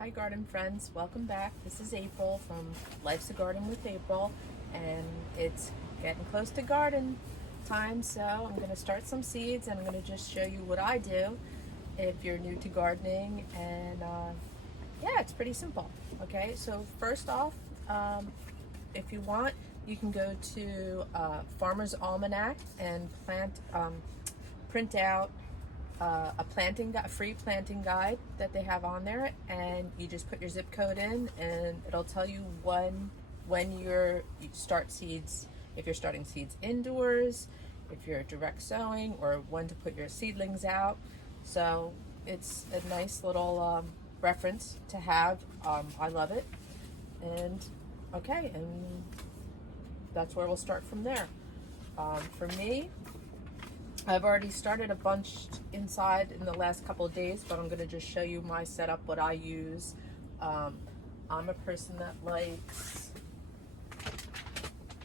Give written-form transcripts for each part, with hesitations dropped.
Hi garden friends, welcome back. This is April from Life's a Garden with April, and it's getting close to garden time, so I'm going to start some seeds and I'm going to just show you what I do if you're new to gardening. And yeah, it's pretty simple. Okay, so first off, if you want, you can go to Farmer's Almanac and print out a free planting guide that they have on there, and you just put your zip code in, and it'll tell you when you start seeds, if you're starting seeds indoors, if you're direct sowing, or when to put your seedlings out. So it's a nice little reference to have. I love it, and okay, and that's where we'll start from there. For me, I've already started a bunch inside in the last couple of days, but I'm going to just show you my setup, what I use. I'm a person that likes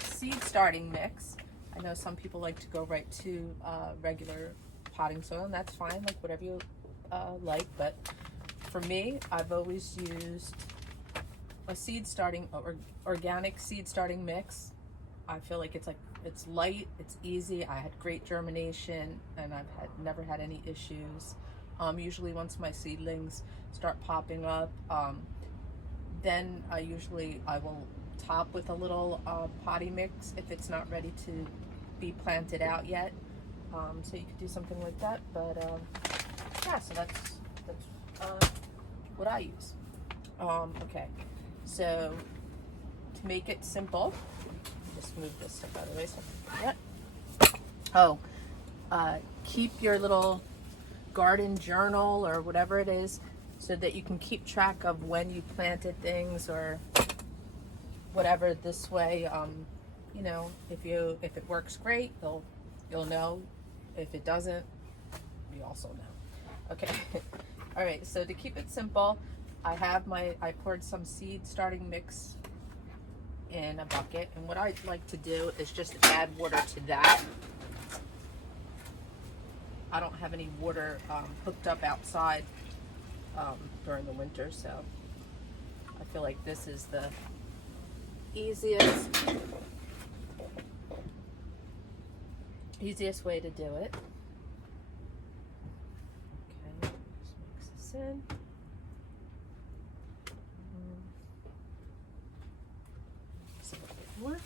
seed starting mix. I know some people like to go right to regular potting soil, and that's fine, like whatever you like. But for me, I've always used a organic seed starting mix. I feel like it's light, it's easy. I had great germination, and never had any issues. Usually once my seedlings start popping up, then I will top with a little potty mix if it's not ready to be planted out yet. So you could do something like that. But yeah, so that's what I use. Okay, so to make it simple, just move this stuff out of the way. Keep your little garden journal or whatever it is, so that you can keep track of when you planted things or whatever. This way, you know, if it works great, you'll know. If it doesn't, you also know. Okay. All right. So to keep it simple, I poured some seed starting mix in a bucket, and what I like to do is just add water to that. I don't have any water hooked up outside during the winter, so I feel like this is the easiest way to do it. Okay, just mix this in. Just a little bit more.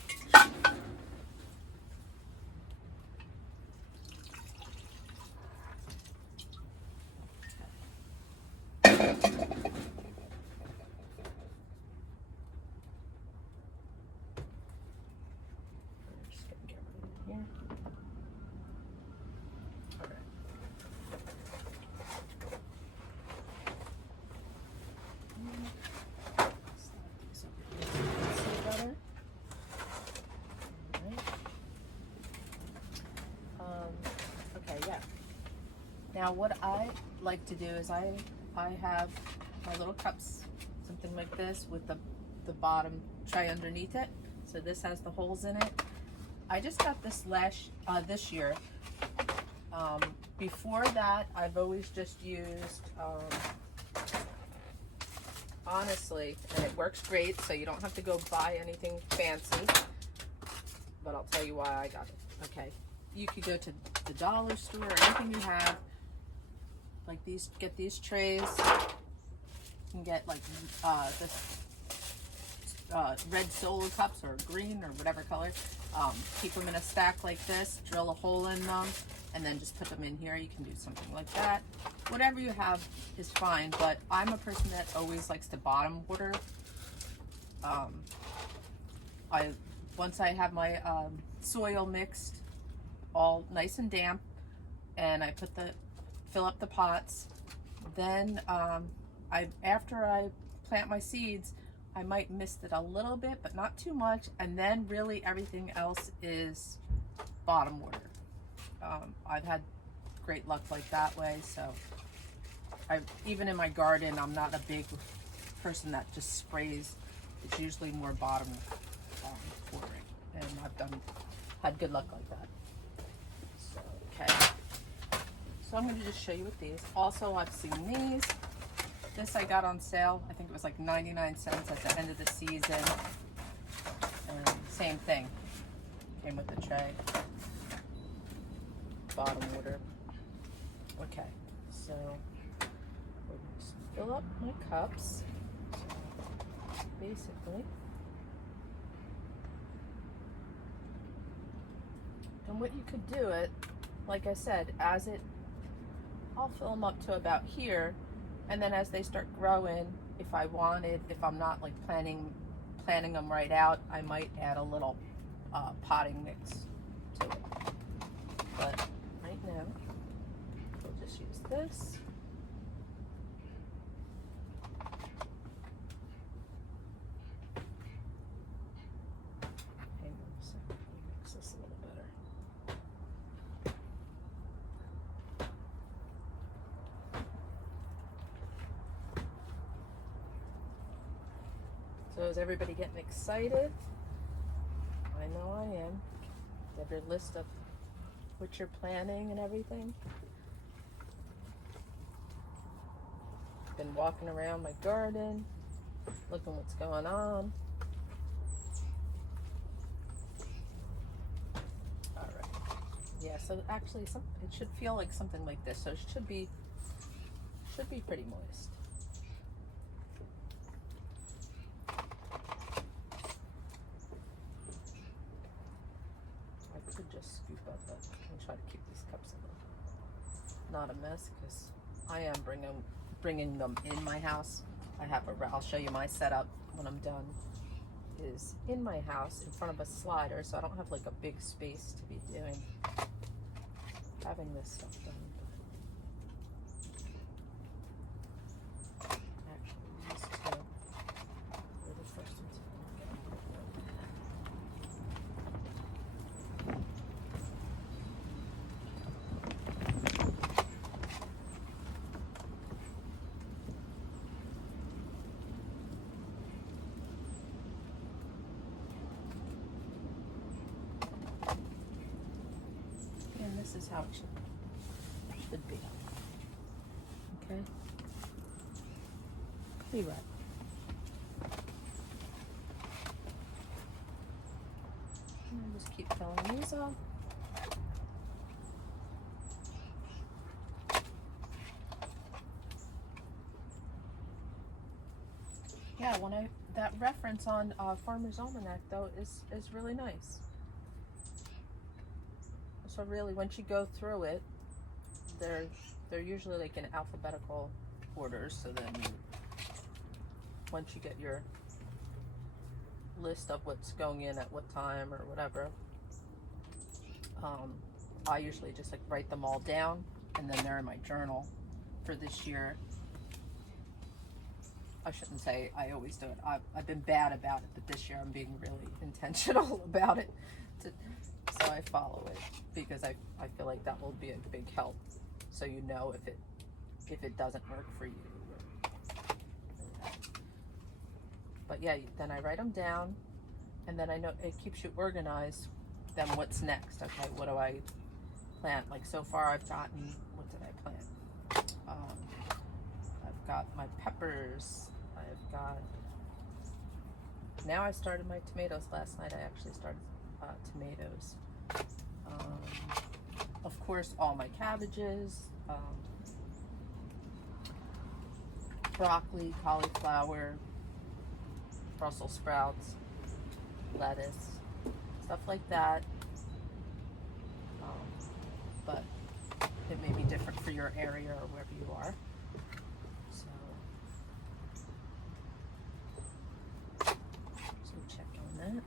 Just gonna get rid of it here. All right. Slide these over here so you can see better. All right. Okay, yeah. Now what I like to do is I have my little cups, something like this, with the bottom tray underneath it. So this has the holes in it. I just got this this year. Before that, I've always just used, honestly, and it works great, so you don't have to go buy anything fancy, but I'll tell you why I got it. Okay, you could go to the dollar store or anything you have, like these, get these trays. You can get like this red Solo cups, or green, or whatever color. Keep them in a stack like this, drill a hole in them, and then just put them in here. You can do something like that. Whatever you have is fine, but I'm a person that always likes to bottom water. Once I have my soil mixed, all nice and damp, and I fill up the pots, then after I plant my seeds, I might mist it a little bit, but not too much, and then really everything else is bottom water. I've had great luck like that way. So even in my garden, I'm not a big person that just sprays. It's usually more bottom watering, and I've had good luck like that. So okay, so I'm going to just show you with these. Also, I've seen these. This I got on sale. I think it was like 99 cents at the end of the season. And same thing. Came with the tray. Bottom order. Okay, so we'll just fill up my cups. So basically. And what you could do it, like I said, I'll fill them up to about here, and then as they start growing, if I'm not like planning them right out, I might add a little potting mix to it. But right now, we'll just use this. Hang on a second, let me mix this a little better. So is everybody getting excited? I know I am. You have your list of what you're planning and everything. Been walking around my garden, looking what's going on. All right. Yeah, so actually it should feel like something like this. So it should be pretty moist. Could just scoop up, but I'll try to keep these cups not a mess, because I am bringing them in my house. I'll show you my setup when I'm done. Is in my house in front of a slider, so I don't have like a big space to be having this stuff done. Actually, these two were the first ones. This is how it should be. Okay? Be right. And I'll just keep filling these up. Yeah, that reference on Farmer's Almanac though is really nice. So really, once you go through it, they're usually like in alphabetical orders. So then once you get your list of what's going in at what time or whatever, I usually just like write them all down, and then they're in my journal for this year. I shouldn't say I always do it. I've been bad about it, but this year I'm being really intentional about it. So I follow it because I feel like that will be a big help, so you know if it doesn't work for you. But yeah, then I write them down, and then I know it keeps you organized. Then what's next? Okay, what do I plant? Like so far I've gotten, what did I plant? I've got my peppers. Now I started my tomatoes last night. I actually started tomatoes. Of course, all my cabbages, broccoli, cauliflower, Brussels sprouts, lettuce, stuff like that. But it may be different for your area or wherever you are. So check on that.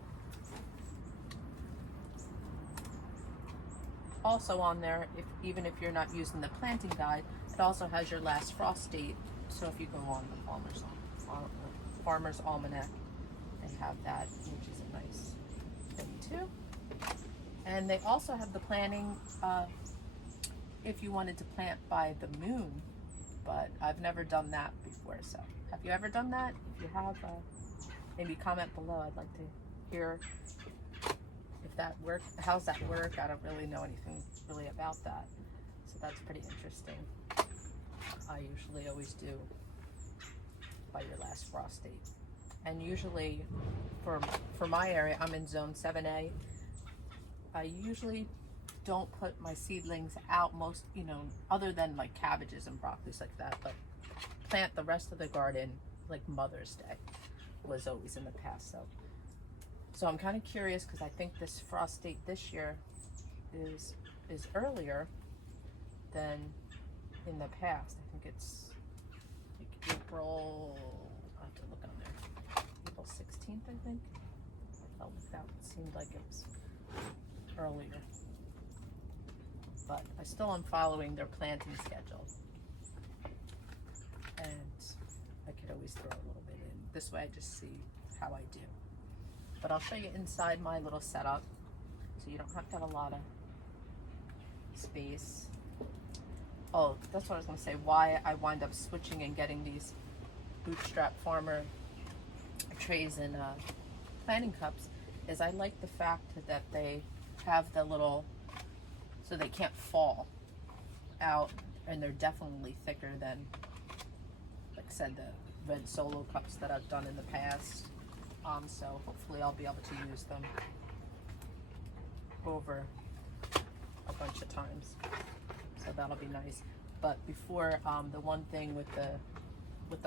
Also on there, even if you're not using the planting guide, it also has your last frost date. So if you go on the Farmer's Almanac, they have that, which is a nice thing too. And they also have the planning if you wanted to plant by the moon, but I've never done that before. So have you ever done that? If you have, maybe comment below. I'd like to hear if that works. How's that work? I don't really know anything really about that, so that's pretty interesting. I usually always do by your last frost date. And usually for my area, I'm in zone 7A. I usually don't put my seedlings out most, other than like cabbages and broccolis like that, but plant the rest of the garden like Mother's Day was always in the past. So I'm kind of curious because I think this frost date this year is earlier than in the past. I think it's like April, I'll have to look on there, April 16th, I think. I felt like that seemed like it was earlier. But I still am following their planting schedule. And I could always throw a little bit in. This way I just see how I do. But I'll show you inside my little setup, so you don't have to have a lot of space. Oh, that's what I was going to say, why I wind up switching and getting these Bootstrap Farmer trays and planting cups is I like the fact that they have the little, so they can't fall out, and they're definitely thicker than, like I said, the red Solo cups that I've done in the past. So hopefully I'll be able to use them over a bunch of times. So that'll be nice. But before, the one thing with the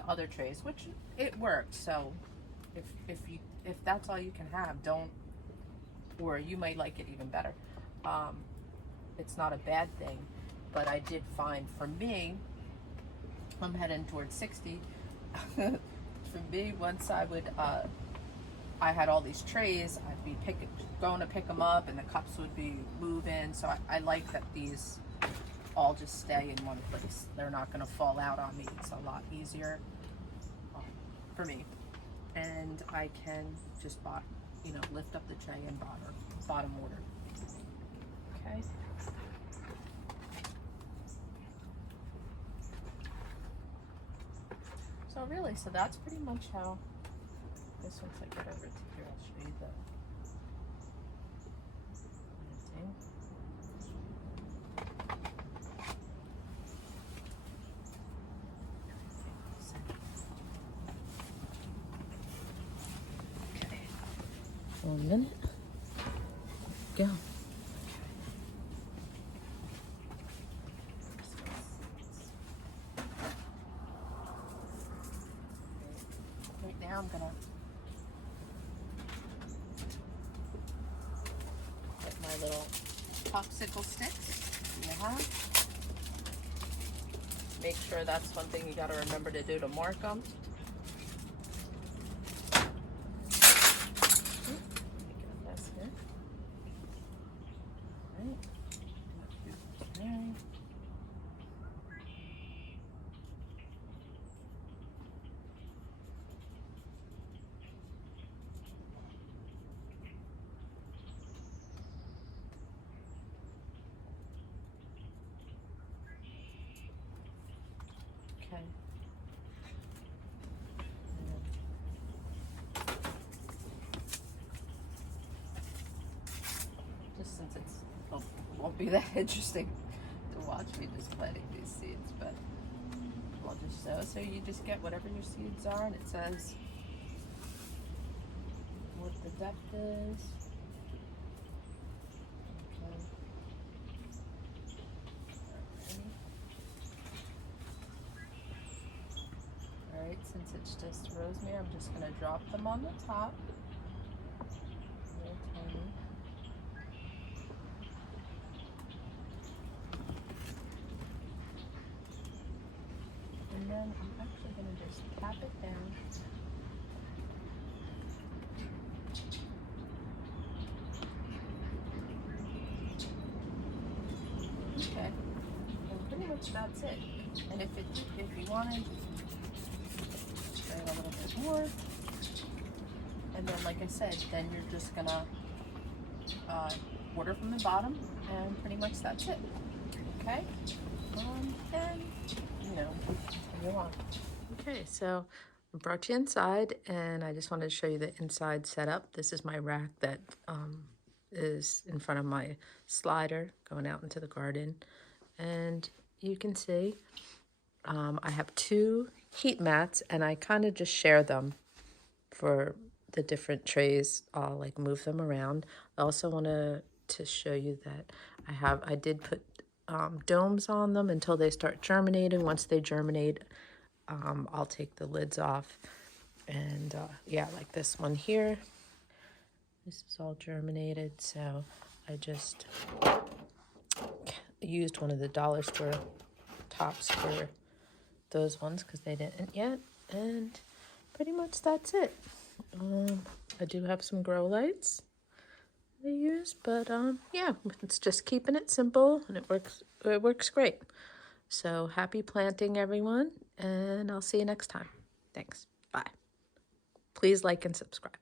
other trays, which it worked. So if that's all you can have, don't, or you might like it even better. It's not a bad thing, but I did find for me, I'm heading towards 60. For me, once I had all these trays, I'd be going to pick them up, and the cups would be moving. So I like that these all just stay in one place. They're not going to fall out on me. It's a lot easier for me, and I can just lift up the tray in bottom order. Okay. So that's pretty much how this, once I get over to here, I'll show you the planting. Okay. 1 minute. Go. Now I'm gonna get my little popsicle sticks. Make sure that's one thing you gotta remember to do, to mark them. Okay. Just since it won't be that interesting to watch me just planting these seeds, but I'll just sow. So you just get whatever your seeds are, and it says what the depth is. Since it's just rosemary, I'm just going to drop them on the top. Real tiny. And then I'm actually going to just tap it down. Okay. And pretty much that's it. And if you wanted, a little bit more, and then like I said, then you're just gonna water from the bottom, and pretty much that's it. Okay, and continue on. Okay, so I brought you inside, and I just wanted to show you the inside setup. This is my rack that is in front of my slider going out into the garden, and you can see I have 2 heat mats, and I kind of just share them for the different trays. I'll like move them around. I also want to show you that I did put domes on them until they start germinating. Once they germinate, I'll take the lids off. And yeah, like this one here. This is all germinated, so I just used one of the dollar store tops for those ones because they didn't yet. And pretty much that's it. I do have some grow lights I use, but yeah, it's just keeping it simple, and it works great. So happy planting, everyone, and I'll see you next time. Thanks. Bye. Please like and subscribe.